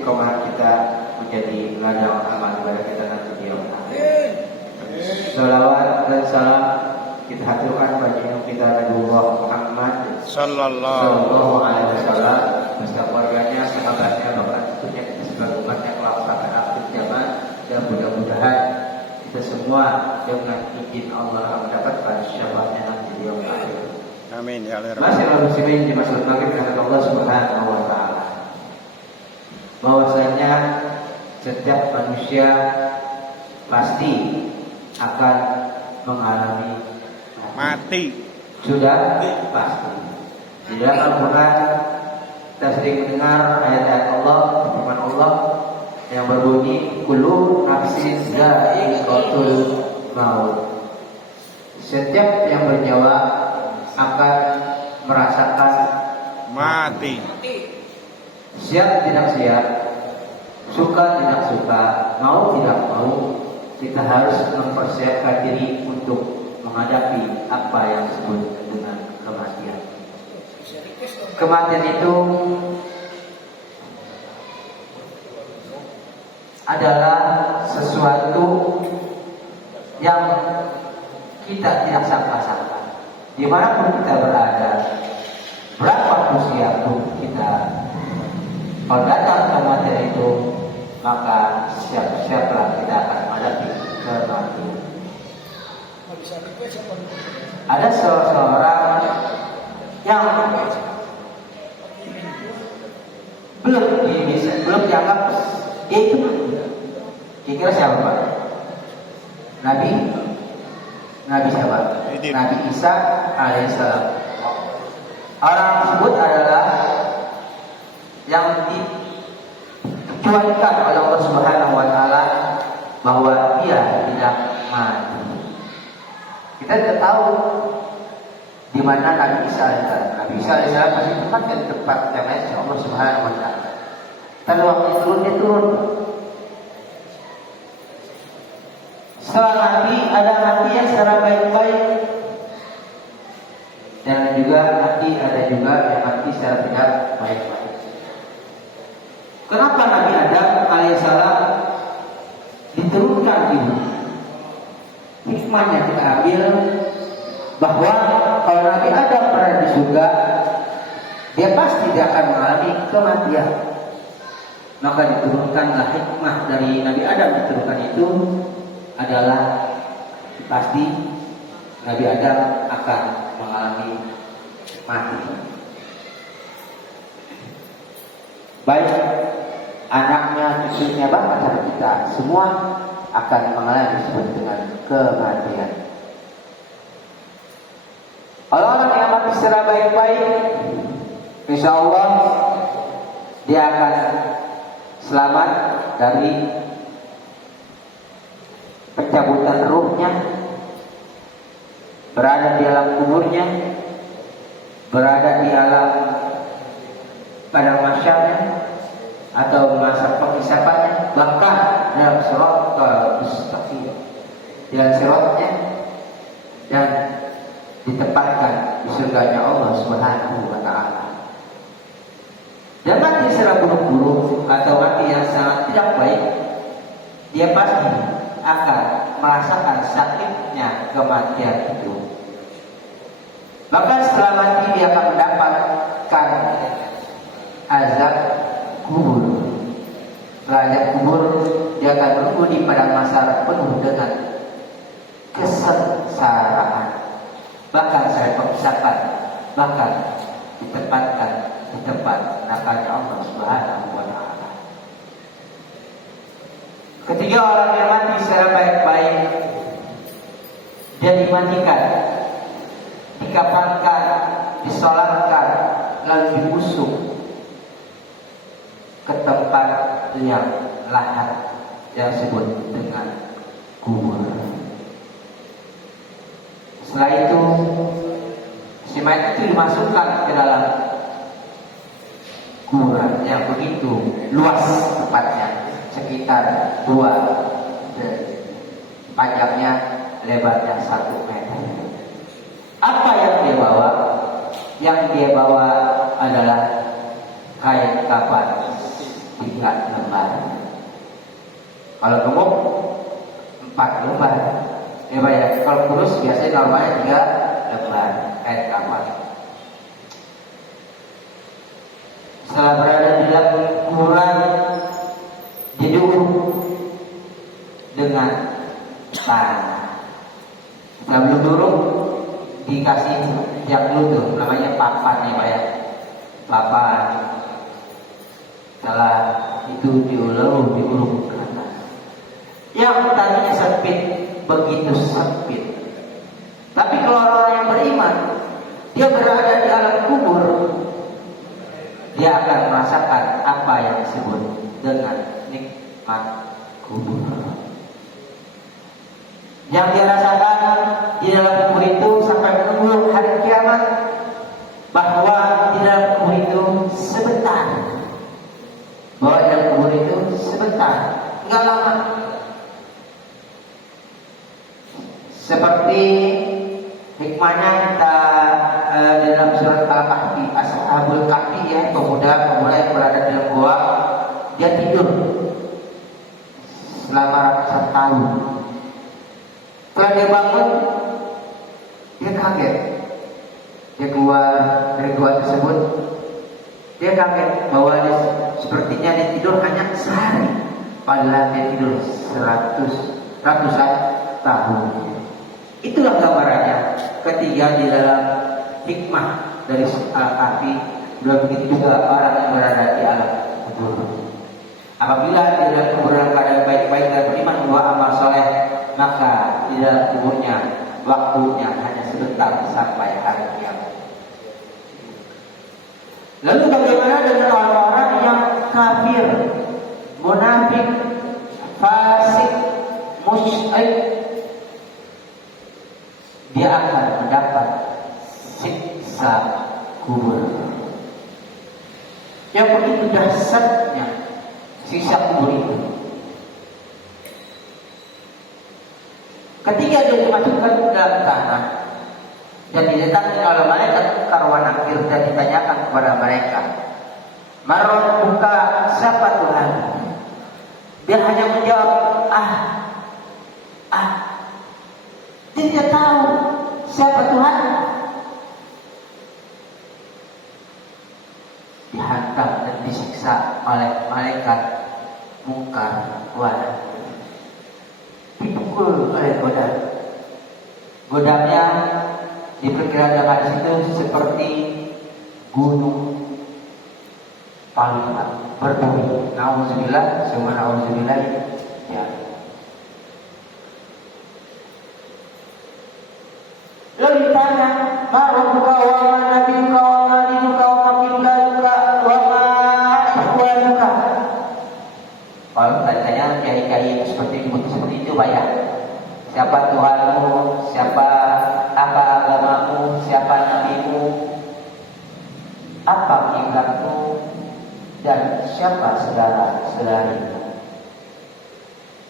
istiqomah kita menjadi ladang amal ibadah kita nanti di yaumul akhir. Salawat dan salam kita haturkan bagi kita Rasulullah Muhammad sallallahu alaihi wasallam beserta keluarganya, sahabatnya, bahkan tentunya kita sebagai umatnya kelak sampai akhir zaman, dan mudah-mudahan kita semua dengan izin Allah mendapatkan syafaatnya nanti di yaumul akhir. Amin ya Allah. Masyaallah muslimin di masa maghrib karena Allah Subhanahu wa taala. Bahwasanya setiap manusia pasti akan mengalami mati. Sudah pasti. Di dalam Al-Quran kita sering mendengar ayat-ayat Allah, firman Allah yang berbunyi kullu nafsin dha'iqatul maut. Setiap yang bernyawa akan merasakan mati. Siap tidak siap, suka tidak suka, mau tidak mau, kita harus mempersiapkan diri untuk menghadapi apa yang disebut dengan kematian. Kematian itu adalah sesuatu yang kita tidak sangka-sangka. Dimanapun kita berada, berapa usia pun kita, kalau datang kematian itu, maka siap-siaplah kita akan menghadapi kematian. Ada seorang yang belum dianggap dia itu mati. Kira-kira siapa Pak? Nabi siapa? Nabi Isa alaihissalam. Orang tersebut adalah yang dicualikan oleh Allah Subhanahu wa taala bahwa dia tidak mati. Kita tidak tahu di mana Nabi Isa alaihissalam. Nabi Isa alaihissalam masih tempatkan di tempat yang lain Allah Subhanahu wa taala. Tapi waktu dia turun. Setelah mati ada mati yang secara baik-baik, dan juga ada juga yang mati secara tidak baik-baik. Kenapa Nabi Adam alaihissalam diturunkan di bumi? Hikmahnya kita ambil bahwa kalau Nabi Adam berada di surga, dia pasti tidak akan mengalami kematian. Maka diturunkanlah hikmah dari Nabi Adam diturunkan itu adalah pasti Nabi Adam akan mengalami mati. Baik anaknya, cucunya, bahkan kita semua akan mengalami disebut dengan kematian. Orang-orang yang mati secara baik-baik, insya Allah dia akan selamat dari pencabutan ruhnya, berada di alam kuburnya, berada di alam padang mahsyarnya, atau masa penghisapannya, bahkan dalam siratal mustaqim, dalam siratnya, dan ditempatkan di surganya Allah Subhanahu wa taala. Dan mati secara buruk-buruk atau mati yang sangat tidak baik, dia pasti akan merasakan sakitnya kematian itu. Maka setelah mati dia akan mendapatkan azab kubur. Setelah azab kubur, dia akan menunggu di padang mahsyar penuh dengan kesengsaraan, bahkan sampai penghisapan, bahkan ditempatkan di tempat nerakanya Allah Subhanahu wa taala. Ketiga orang yang mati secara baik-baik, dia dimatikan, dikafankan, disolatkan, lalu dibusuk ke tempat yang lahat yang disebut dengan kubur. Setelah itu si mayat itu dimasukkan ke dalam kuburan yang begitu luas tempatnya, sekitar 2 panjangnya, lebarnya 1 meter. Apa yang dia bawa? Yang dia bawa adalah kain kafan 3 lembar. Kalau gemuk 4 lembar. Ya Pak ya, kalau kurus biasanya normalnya 3 lembar kain kafan. Setelah berada di dalam kuburan, diduduk dengan tanah. Sebelum duduk dikasih tiap lutut, namanya papan ya Pak ya, papan. Setelah itu diulur ke atas. Yang tadinya sempit begitu sempit. Tapi kalau orang yang beriman, dia berada di alam kubur, dia akan merasakan apa yang disebut dengan nikmat kubur. Yang dia rasakan di dalam kubur itu sampai menunggu hari kiamat, bahwa di dalam kubur itu sebentar, bahwa di dalam kubur itu sebentar, enggak lama. Seperti hikmahnya kita di dalam surat Al-Kahfi, Ashabul Kahfi ya, pemuda-pemuda yang berada di dalam gua, dia tidur selama ratusan tahun. Setelah dia bangun, dia kaget. Dia keluar dari gua tersebut, dia kaget bahwa dia, sepertinya dia tidur hanya sehari, padahal dia tidur ratusan tahun. Itulah gambarannya ketiga di dalam hikmah dari Al-Kahfi. Begitu juga orang yang berada di alam kubur. Apabila di dalam kuburan keadaan baik-baik dan beriman bahwa amal soleh, maka di dalam kuburnya waktunya hanya sebentar sampai hari kiamat. Lalu bagaimana dengan orang-orang yang kafir, munafik, fasik, musyrik? Dia akan mendapat siksa kubur yang begitu dahsyatnya. Siksa kubur itu, ketika dia dimasukkan ke dalam tanah dan diletakkan oleh malaikat munkar wa nakir dan ditanyakan kepada mereka, "Man buka siapa Tuhan?" Dia hanya menjawab, dia tidak tahu siapa Tuhan. Dihantam dan disiksa oleh malaikat munkar wa nakir, dipukul oleh godam. Godamnya diperkirakan dalam hadis itu seperti gunung Palma berduri. Nauzubillah, semua nauzubillah ya. Lalu ditanya, "Ma rabbuka wa ma nabiyuka wa ma dinuka wa ma qiblaluka wa ma ikhwanuka?" Kalau tanya kiai-kiai seperti itu Pak ya. Siapa Tuhanmu, siapa apa agamamu, siapa nabimu, apa kiblatmu, dan siapa saudara-saudarimu.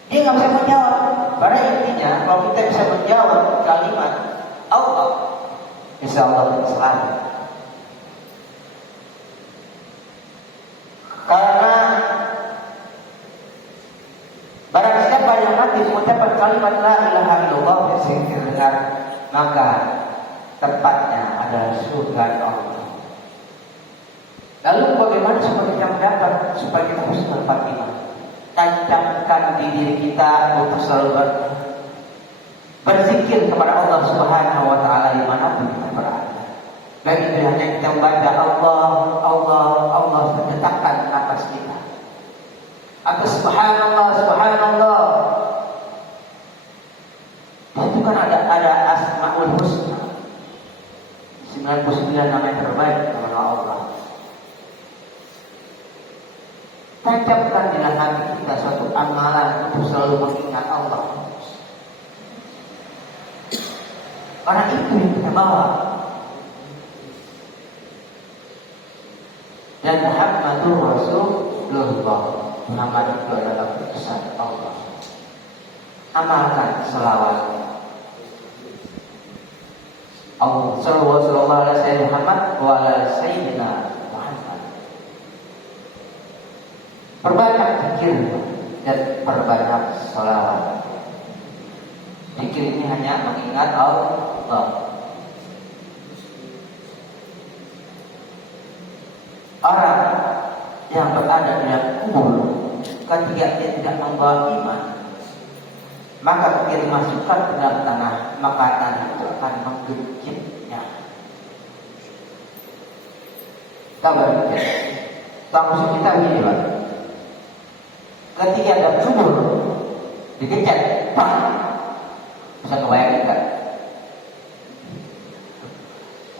Dia nggak bisa menjawab. Pada intinya, kalau kita bisa menjawab kalimat Allah, insya Allah selamat. Karena barang siapa yang mati mengucapkan kalimat la ilaha illallah yang sering terdengar, maka tempatnya adalah surga Allah. Lalu bagaimana supaya kita mendapat, supaya kita husnul khatimah? Tancapkan di diri kita untuk selalu berzikir kepada Allah Subhanahu wa taala dimanapun kita berada. Baik itu hanya kita membaca Allah mendetakkan atas kita. Atau subhanallah. Itu kan ada asmaul husna, 99 nama yang terbaik kepada Allah. Tancapkan di dalam hati kita suatu amalan untuk selalu mengingat Allah. Karena itu yang kita bawa. Dan Muhammadur Rasulullah, Muhammad itu adalah utusan Allah. Amalkan selawat Allah sallallahu alaihi wasallam Muhammad wa ala sayyidina Muhammad. Perbanyak zikir dan perbanyak sholawat. Zikir ini hanya mengingat Allah. Orang yang berada di dalam kubur ketika dia tidak membawa iman, maka ketika dimasukkan ke dalam tanah, maka tanah itu akan menggigitnya. Tahu berpikir? Tahu maksud kita begini, Pak. Ketika ada kubur dikecat, pak, bisa kebayang kan?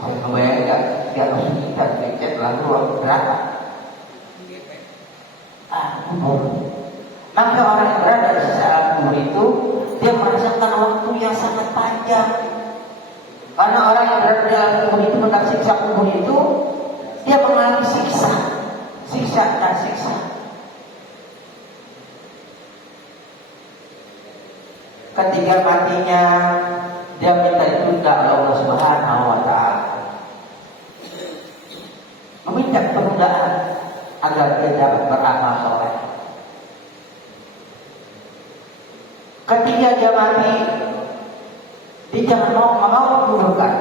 Bisa kebayang kan? Ketika maksud kita dikecat lalu orang berapa? Kubur. Maka orang yang berada di sisi alam kubur itu dia merasakan waktu yang sangat panjang. Karena orang yang berada di alam kubur itu tentang siksa kubur itu dia mengalami siksa dan siksa. Ketika matinya dia minta ditunda oleh Allah Subhanahu wa Ta'ala, meminta penundaan agar dia dapat beramal soleh. Ketika dia mati, dia jangan mau dikuburkan,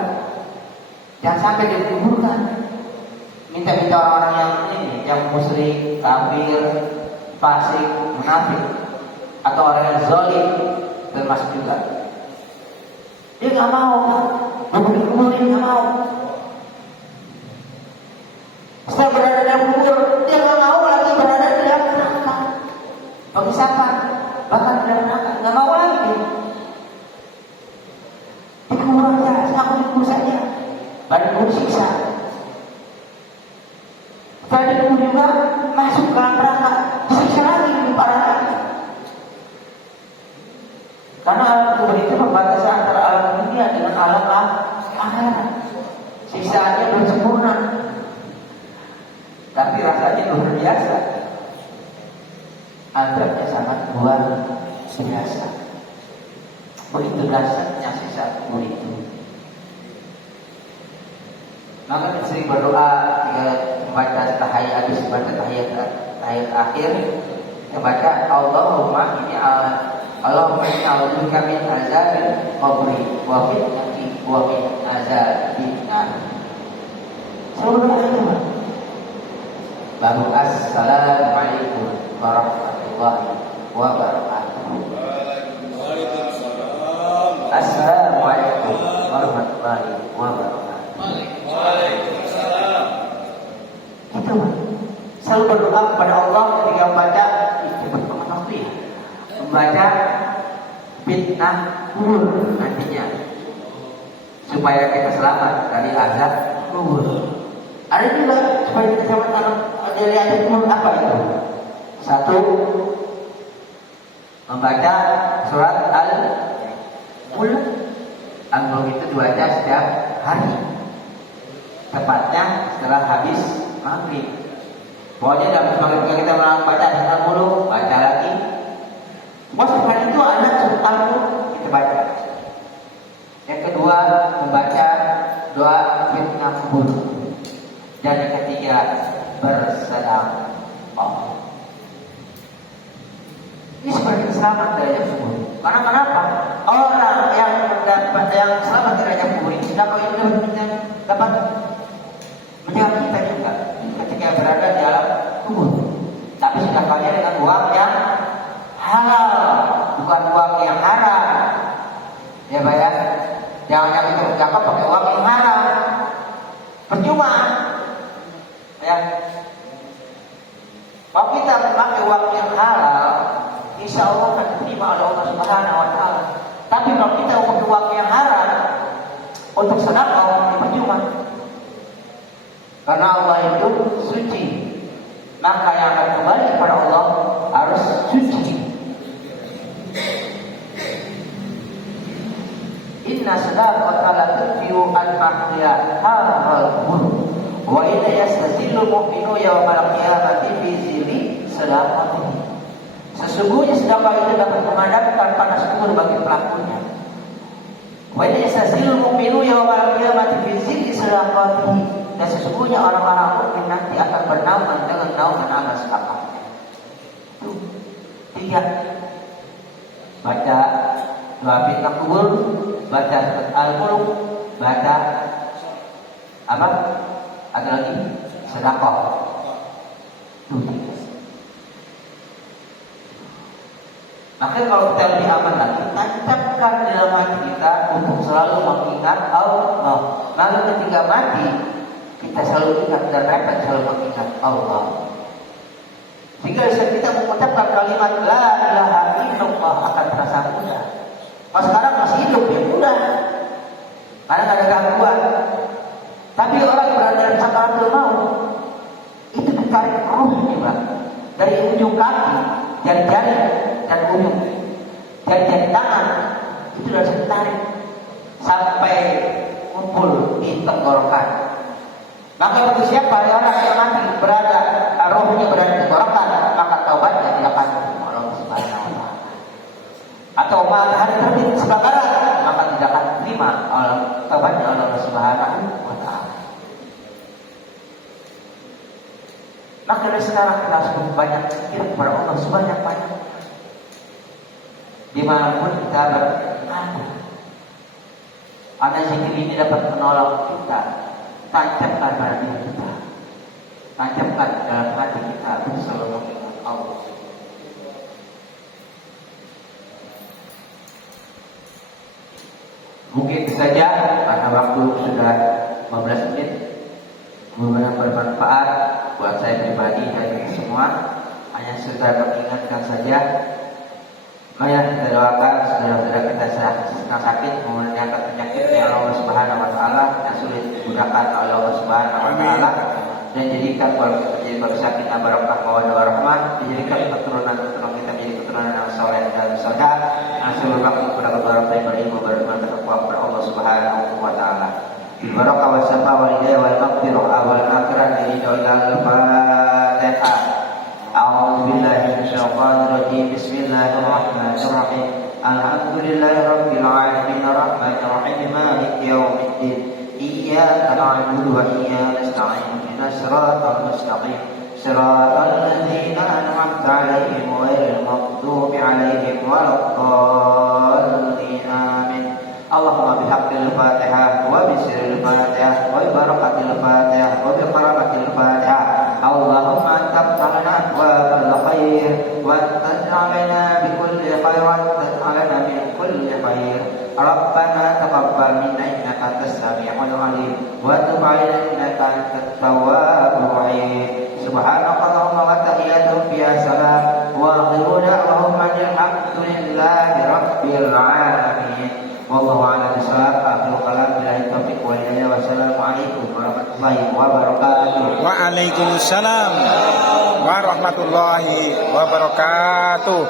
jangan sampai dikuburkan. Minta orang-orang yang ini, yang musyrik, kafir, fasik, munafik, atau orang yang zalim termasuk juga. Dia nggak mau, dikuburin nggak mau. Setelah berada dalam kubur, dia nggak mau lagi berada di dalam neraka. Bagi siapa? Bahkan di dalam neraka nggak mau lagi. Dikubur saja, aku dikubur saja. Baru dikubur siksa. Setelah dikubur juga masuk ke dalam neraka, disiksa lagi di neraka. Karena alam kubur itu membatasi antara alam dunia dengan alam akhirat. Siksaannya belum sempurna, tapi rasanya luar biasa. Azabnya sangat luar biasa. Begitu dahsyatnya siksa kubur itu. Maka kita sering berdoa jika membaca tahiyat habis baca tahiyat akhir, kita baca Allahumma inni a'udzubika min azabil qabri wa fitnati wa min azabil nar. Subhanallah. Baru assalamualaikum warahmatullahi wabarakatuh. Assalamualaikum warahmatullahi wabarakatuh. Waalaikumsalam. Itu selalu berdoa kepada Allah ketika membaca itu berpengaruh ya. Membaca fitnah kubur nantinya supaya kita selamat dari azab kubur. Ada juga supaya kita selamat dari azab kubur. Apa itu? Satu, membaca surat Al-Mulk. Al-Mulk itu dibaca setiap hari, tepatnya setelah habis maghrib. Pokoknya dalam maghrib kita membaca Al-Mulk, baca lagi. Pokoknya hari itu ada surat Al-Mulk kita baca. Yang kedua, membaca doa fitnah kubur. Dan yang ketiga, bersedekah. Ini sebagai selamat dari azab kubur. Karena kenapa? Orang yang selamat dari azab kubur ini dapat menjaga kita juga ketika berada di alam kubur. Tapi sedekahnya dengan uang yang halal, bukan uang yang haram. Ya Pak ya, jangan kita berzakat pakai uang yang haram, percuma. Ya, kalau kita memakai uang yang halal, insya Allah akan diterima oleh Allah Subhanahu wa Ta'ala. Tapi kalau kita memakai uang yang haram untuk sedekah, percuma. Karena Allah itu suci, maka yang akan kembali kepada Allah harus suci. Inna sadaqata la tudfi'u al-mahya al-qubur wa idza yastazillu mu'minu yawmal qiyamati fi zilli sadaqatihi. Sesungguhnya sedekah itu dapat memadamkan panas kubur bagi pelakunya. Wa idza yastazillu mu'minu yawmal qiyamati fi zilli sadaqatihi. Dan sesungguhnya orang-orang mukmin nanti akan bernaungan dengan naungan amal sedekahnya. Itu 3. Baca doa fitnah kubur, baca al-muluk, baca apa? Ada lagi sedekah. Itu 3. Maka kalau kita lebih aman lagi, tancapkan dalam hati kita untuk selalu mengingat Allah. Lalu ketika mati, kita selalu ingat dan refleks selalu mengingat Allah. Sehingga kita mengucapkan kalimat La ilaha illallah akan terasa mudah. Mas sekarang masih hidup ya mudah, karena ada gangguan. Tapi orang yang berada dalam sakaratul maut itu ditarik ruhnya, Pak, dari ujung kaki, jari-jari dan ujung jari-jari tangan itu sudah ditarik sampai kumpul di tenggorokan. Maka bagi siapa orang yang mati berada rohnya berada di tenggorokan, maka taubatnya tidak akan diterima Allah Subhanahu wa taala. Atau matahari terbit sebelah barat, maka tidak akan diterima taubatnya Allah Subhanahu wa taala. Maka dari sekarang kita harus banyak zikir kepada Allah sebanyak-banyak. Dimanapun kita berada, ada zikir ini dapat menolong kita. Tancapkan pada diri kita, tancapkan dalam hati kita untuk selalu mengingat Allah. Mungkin saja karena waktu sudah 15 menit, mudah-mudahan bermanfaat buat saya pribadi dan semua. Hanya sekedar mengingatkan saja. Mari kita doakan saudara-saudara kita sedang sakit, menderita penyakitnya Allah Subhanahu wa taala, yang sulit dimudahkan oleh Allah Subhanahu wa taala, dan jadikan menjadi bangsa kita barokah mawaddah warahmah, dijadikan keturunan kita menjadi keturunan yang saleh dan salihah, yang selalu bakti kepada kedua orang tua berilmu, beriman, bertakwa kepada Allah Subhanahu wa taala. Barakah wa syafa wal hidayah wal maghfirah wal akhirah di dalam Al-Fatihah. أعوذ بالله من الشيطان الرجيم بسم الله الرحمن الرحيم الحمد لله رب العالمين الرحمن الرحيم مالك يوم الدين إياك نعبد وإياك نستعين اهدنا الصراط المستقيم صراط الذين أنعمت عليهم غير المغضوب عليهم ولا الضالين آمين اللهم بحق الفاتحة وبسر الفاتحة وببركة الفاتحة وبقرابة الفاتحة اللهم أنت افتحنا أبواب الخير وتجعلنا بكل خير وتجعلنا من كل خير ربنا تقبل منا إنك أنت السميع العليم وتب علينا إنك أنت التواب الرحيم سبحانك اللهم وتحياتهم فيها سلام وآخر دعواهم أن الحمد لله رب العالمين والله أعلم بالصواب آخر كلام بالله التوفيق والهداية والسلام عليكم ورحمة الله وبركاته. Waalaikumsalam warahmatullahi wabarakatuh.